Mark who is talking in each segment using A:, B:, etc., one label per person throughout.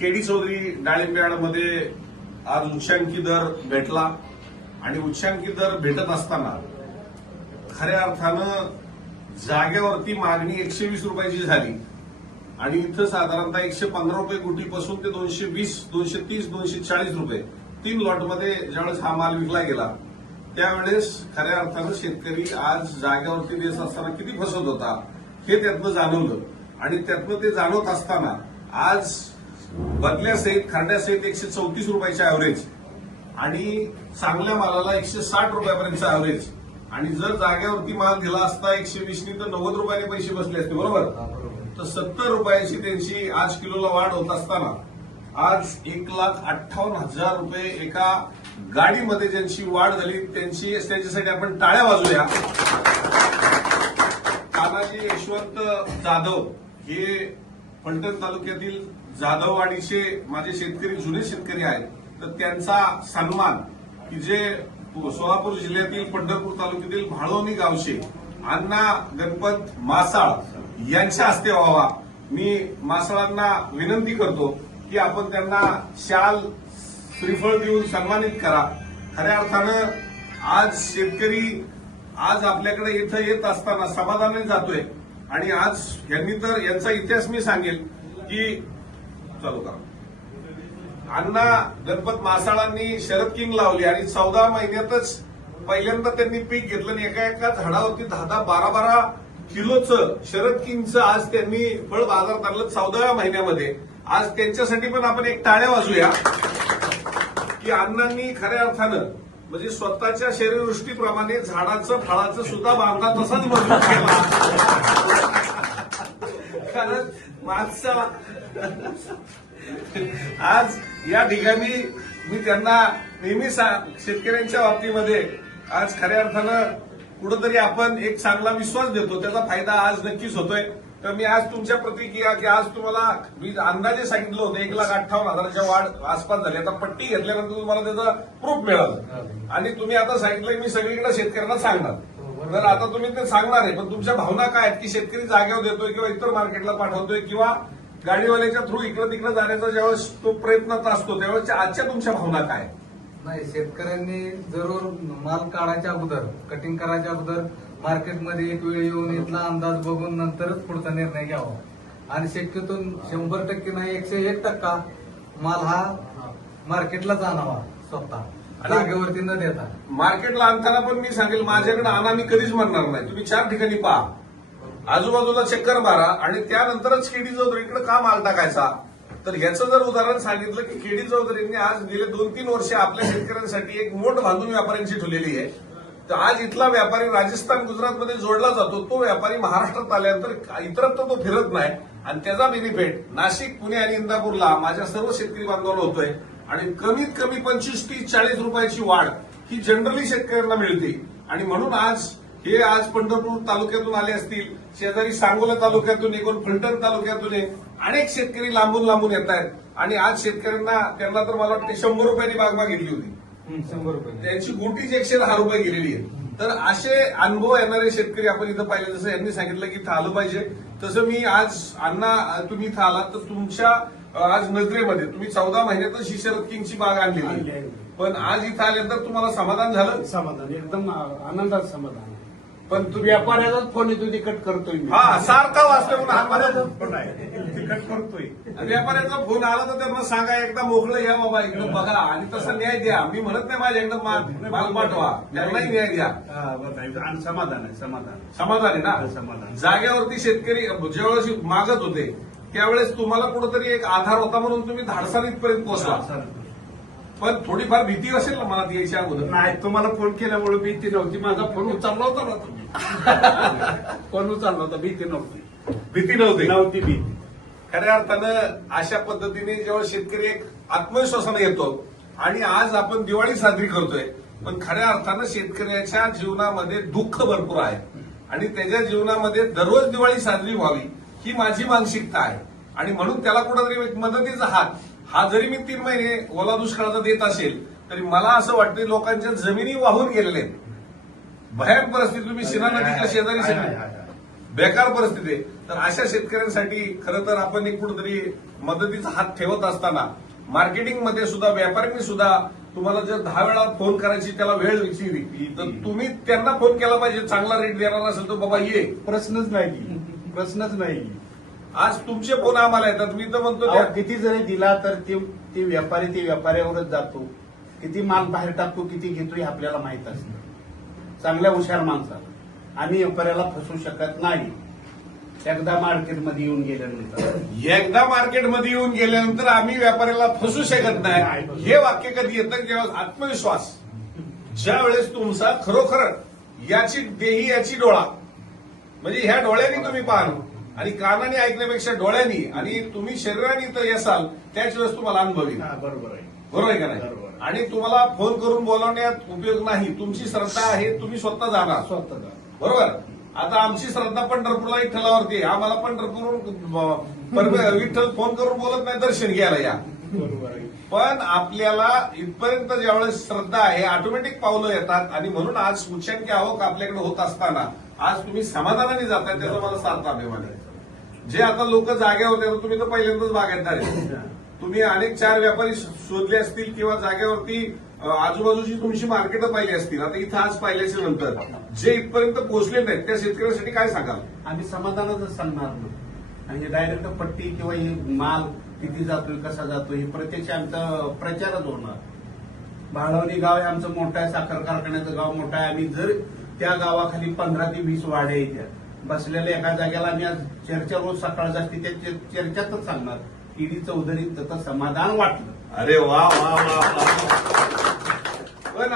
A: KD Chaudhari डाळिंबियाडमध्ये आज उच्चांकी दर भेटला आणि उच्चांकी दर भेटत असताना खऱ्या अर्थानं जागेवरती मागणी एकशे वीस रुपयाची झाली. आणि इथं साधारणतः एकशे पंधरा रुपये गुटीपासून ते दोनशे वीस दोनशे तीस दोनशे चाळीस रुपये तीन लॉटमध्ये ज्यावेळेस हा माल विकला गेला त्यावेळेस खऱ्या अर्थानं शेतकरी आज जागेवरती देत असताना किती फसत होता हे त्यातनं जाणवलं. आणि त्यातनं ते जाणवत असताना आज बदल्यासहित खरड्यासहित एकशे चौतीस रुपयाचे ऍव्हरेज आणि चांगल्या मालाला एकशे साठ रुपयापर्यंतचा ऍव्हरेज आणि जर जागेवरती माल दिला असता एकशे वीसनी तर नव्वद रुपयाने पैसे बसले असते बरोबर? तर सत्तर रुपयाची त्यांची आज किलोला वाढ होत असताना आज एक लाख अठ्ठावन्न हजार रुपये एका गाडीमध्ये ज्यांची वाढ झाली त्यांची त्यांच्यासाठी आपण टाळ्या वाजूया तानाजी यशवंत जाधव हे फलटण तालुक्यातील जाधववाडीचे माझे शेतकरी जुने शेतकरी आहेत तर त्यांचा सन्मान की जे सोलापूर जिल्ह्यातील पंढरपूर तालुक्यातील भाळवणी गावचे अण्णा गणपत मासाळ यांच्या हस्ते व्हावा. मी मासाळांना विनंती करतो की आपण त्यांना शाल श्रीफळ देऊन सन्मानित करा. खऱ्या अर्थानं आज शेतकरी आज आपल्याकडे इथं येत असताना समाधानाने जातोय. आणि आज यांनी तर यांचा इतिहास मी सांगेल की चालू करा. अण्णा गणपत मासाळांनी शरद किंग लावली आणि चौदा महिन्यातच पहिल्यांदा त्यांनी पीक घेतलं आणि एका एका झाडावरती दहा दहा बारा बारा किलोचं शरद किंगचं आज त्यांनी फळ बाजारात आणलं चौदाव्या महिन्यामध्ये. आज त्यांच्यासाठी पण आपण एक टाळ्या वाजूया की अण्णांनी खऱ्या अर्थानं म्हणजे स्वतःच्या शरीरवृष्टीप्रमाणे झाडाचं फळाचं सुद्धा बांधा तसाच मजबूत केला. कारण माणसाला आज या ठिकाणी मी त्यांना नेहमी शेतकऱ्यांच्या बाबतीमध्ये आज खऱ्या अर्थानं कुठंतरी आपण एक चांगला विश्वास देतो. त्याचा फायदा आज नक्कीच होतोय. तर मी आज तुमच्या प्रतिक्रिया की आज तुम्हाला मी अंदाजे सांगितलं होतं एक लाख अठ्ठावन्न हजाराच्या वाढ आसपास झाली. आता पट्टी घेतल्यानंतर तुम्हाला त्याचा प्रूफ मिळालं. आणि तुम्ही आता सांगितलं मी सगळीकडे शेतकऱ्यांना सांगणार. तर आता तुम्ही ते सांगणार आहे पण तुमच्या भावना काय आहेत? की शेतकरी जागेवर देतोय किंवा इतर मार्केटला पाठवतोय किंवा गाडीवाल्याच्या थ्रू इकडं तिकडं जाण्याचा ज्यावेळेस तो प्रयत्न असतो त्यावेळेस आजच्या तुमच्या भावना काय आहेत?
B: नाही शेतकऱ्यांनी जरूर माल काढायच्या अगोदर कटिंग करायच्या अगोदर मार्केटमध्ये एक वेळ येऊन इथला अंदाज बघून नंतरच पुढचा निर्णय घ्यावा. आणि शक्यतो शंभर टक्के नाही एकशे एक टक्का माल हा मार्केटला जाणावा स्वतः. जागेवरती न देता.
A: मार्केटला आणताना पण मी सांगेल माझ्याकडे आणा मी कधीच म्हणणार नाही. तुम्ही चार ठिकाणी पहा. आजूबाजूला चक्कर मारा आणि त्यानंतरच केडी चौधरीकडे का माल टाकायचा? तर याचं जर उदाहरण सांगितलं की केडी चौधरींनी आज गेले दोन तीन वर्ष आपल्या शेतकऱ्यांसाठी एक मोठ बांधून व्यापाऱ्यांची ठेवलेली आहे. तर आज इथला व्यापारी राजस्थान गुजरातमध्ये जोडला जातो. तो व्यापारी महाराष्ट्रात आल्यानंतर इतरत्र तो फिरत नाही. आणि त्याचा बेनिफिट नाशिक पुणे आणि इंदापूरला माझ्या सर्व शेतकरी बांधवाला होतोय. आणि कमीत कमी पंचवीस तीस चाळीस रुपयाची वाढ ही जनरली शेतकऱ्यांना मिळते. आणि म्हणून आज हे आज पंढरपूर तालुक्यातून आले असतील शेजारी सांगोला तालुक्यातून एकूण फलटण तालुक्यातून अनेक शेतकरी लांबून लांबून येत आहेत. आणि आज शेतकऱ्यांना त्यांना तर मला वाटते शंभर रुपयांनी बाग घेतली होती.
B: शंभर रुपये.
A: त्यांची गुटीच एकशे दहा रुपये गेलेली आहे. तर असे अनुभव येणारे शेतकरी आपण इथं पाहिले. जसं यांनी सांगितलं की इथं आलं पाहिजे. तसं मी आज अण्णा तुम्ही इथं आलात तर तुमच्या आज नजरेमध्ये तुम्ही चौदा महिन्यातच ही शरद किंगची बाग आणलेली
C: आणली.
A: पण आज इथं आल्यानंतर तुम्हाला समाधान झालं?
C: समाधान एकदम आनंदात समाधान
A: पण तुम्ही
C: व्यापाऱ्यालाच फोन येतो तिकट करतोय मी.
A: हा सारखा वाचतो म्हणून हा
C: आहे तिकट करतोय.
A: व्यापाऱ्याचा फोन आला तर त्यांना सांगा एकदा मोकळं घ्या बाबा इकडं बघा. आणि तसा न्याय द्या. मी म्हणत नाही माझ्या एकदम माल माल पाठवा. त्यांनाही न्याय द्या.
C: हा. आणि समाधान आहे समाधान.
A: समाधान आहे ना?
C: समाधान.
A: जागेवरती शेतकरी ज्यावेळेस मागत होते. त्यावेळेस तुम्हाला कुठंतरी एक आधार होता म्हणून तुम्ही धाडसाने इथपर्यंत पोहोचला. पण थोडीफार भीती असेल ना मनात यायच्या अगोदर?
C: नाही तुम्हाला फोन केल्यामुळे भीती नव्हती. माझा फोन उचलला होता ना तुम्ही. फोन उचलला होता भीती नव्हती.
A: भीती नव्हती?
C: नव्हती भीती.
A: खऱ्या अर्थानं अशा पद्धतीने जेव्हा शेतकरी एक आत्मविश्वासाने येतो आणि आज आपण दिवाळी साजरी करतोय पण खऱ्या अर्थानं शेतकऱ्याच्या जीवनामध्ये दुःख भरपूर आहे. आणि त्याच्या जीवनामध्ये दररोज दिवाळी साजरी व्हावी ही माझी मानसिकता आहे. आणि म्हणून त्याला कुठंतरी मदतीचा हात. हा जरी मी तीन महिने ओला दुष्काळाचा देत असेल तरी मला असं वाटतं लोकांच्या जमिनी वाहून गेलेल्या आहेत. भयान परिस्थिती. तुम्ही शिना नदीच्या शेजारी सगळी. बेकार परिस्थिती आहे. तर अशा शेतकऱ्यांसाठी खरं तर आपण एक कुठेतरी मदतीचा हात ठेवत असताना मार्केटिंगमध्ये सुद्धा व्यापाऱ्यांनी सुद्धा तुम्हाला जर दहा वेळा फोन करायची त्याला वेळ विचारली तर तुम्ही त्यांना फोन केला पाहिजे चांगला रेट देणार असेल तर बाबा ये.
D: प्रश्नच नाही. प्रश्नच नाही.
A: आज तुमचे फोन आम्हाला येतात. मी तर म्हणतो
D: अहो, किती जरी दिला तर ते ते व्यापारी ते व्यापाऱ्यावरच जातो. किती माल बाहेर टाकतो किती घेतो हे आपल्याला माहीत असतं. चांगल्या हुशार माणसाला. आम्ही व्यापाऱ्याला फसवू शकत नाही. एकदा मार्केटमध्ये येऊन गेल्यानंतर.
A: एकदा मार्केटमध्ये येऊन गेल्यानंतर आम्ही व्यापाऱ्याला फसू शकत नाही. हे वाक्य कधी येतं? जेव्हा आत्मविश्वास. ज्या वेळेस तुमचा खरोखर याची देही याची डोळा. म्हणजे ह्या डोळ्यांनी तुम्ही पाहाल आणि कानाने ऐकण्यापेक्षा डोळ्यांनी आणि तुम्ही शरीराने तर येसाल त्याच वेळेस तुम्हाला अनुभव येईल.
D: बरोबर आहे.
A: बरोबर आहे का नाही. आणि तुम्हाला फोन करून बोलावण्यात उपयोग नाही. तुमची श्रद्धा आहे तुम्ही स्वतः जाणार.
D: स्वतः
A: बरोबर आता आमची श्रद्धा पंढरपूरला विठ्ठलावरती आम्हाला परवे- विठ्ठल फोन करून बोलत नाही दर्शन घ्यायला या. पण आपल्याला इथपर्यंत ज्यावेळेस श्रद्धा आहे ऑटोमॅटिक पावलं येतात. आणि म्हणून आज उच्चांकी आवक आपल्याकडे होत असताना आज तुम्ही समाधानाने जाताय त्याचा मला सार्थ अभिमान आहे. जे आता लोक जाग्यावर होते तुम्ही तर पहिल्यांदाच बागायतदार आहे तुम्ही अनेक चार व्यापारी शोधले असतील किंवा जागेवरती आजूबाजूची तुमची मार्केट पाहिली असतील. आता इथं आज पाहिल्याच्या नंतर जे इथपर्यंत पोहोचले नाहीत त्या शेतकऱ्यांसाठी काय सांगाल?
D: आम्ही समाधानातच सांगणार म्हणजे आणि डायरेक्ट पट्टी किंवा हे माल किती जातोय कसा जातोय हे प्रत्यक्ष आमचा प्रचारच होणार. भाळवणी गाव हे आमचं मोठं आहे साखर कारखान्याचं गाव मोठं आहे. आम्ही जर त्या गावाखाली पंधरा ते वीस वाड्या येत्या बसलेल्या एका जागेला मी आज चर्चा रोज सकाळ असते त्या चर्चातच सांगणार ईडी चौधरी त्याचं समाधान वाटलं.
A: अरे वा वा वा.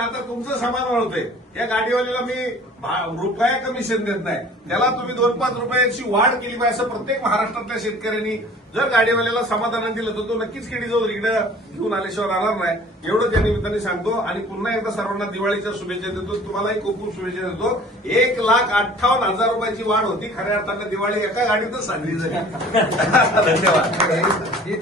A: आता तुमचं सामान होतंय या गाडीवाल्याला मी भा- रुपया कमिशन देत नाही. त्याला तुम्ही दोन पाच रुपयाची वाढ केली पाहिजे असं प्रत्येक महाराष्ट्रातल्या शेतकऱ्यांनी जर गाडीवाल्याला समाधान दिलं तर तो नक्कीच केडी जाऊन इकडं घेऊन आल्याशिवाय राहणार नाही. एवढं त्या निमित्ताने सांगतो. आणि पुन्हा एकदा सर्वांना दिवाळीच्या शुभेच्छा देतो. तुम्हालाही खूप खूप शुभेच्छा देतो. एक लाख अठ्ठावन्न हजार रुपयाची वाढ होती. खऱ्या अर्थानं दिवाळी एका गाडीतच साजरी झाली. धन्यवाद.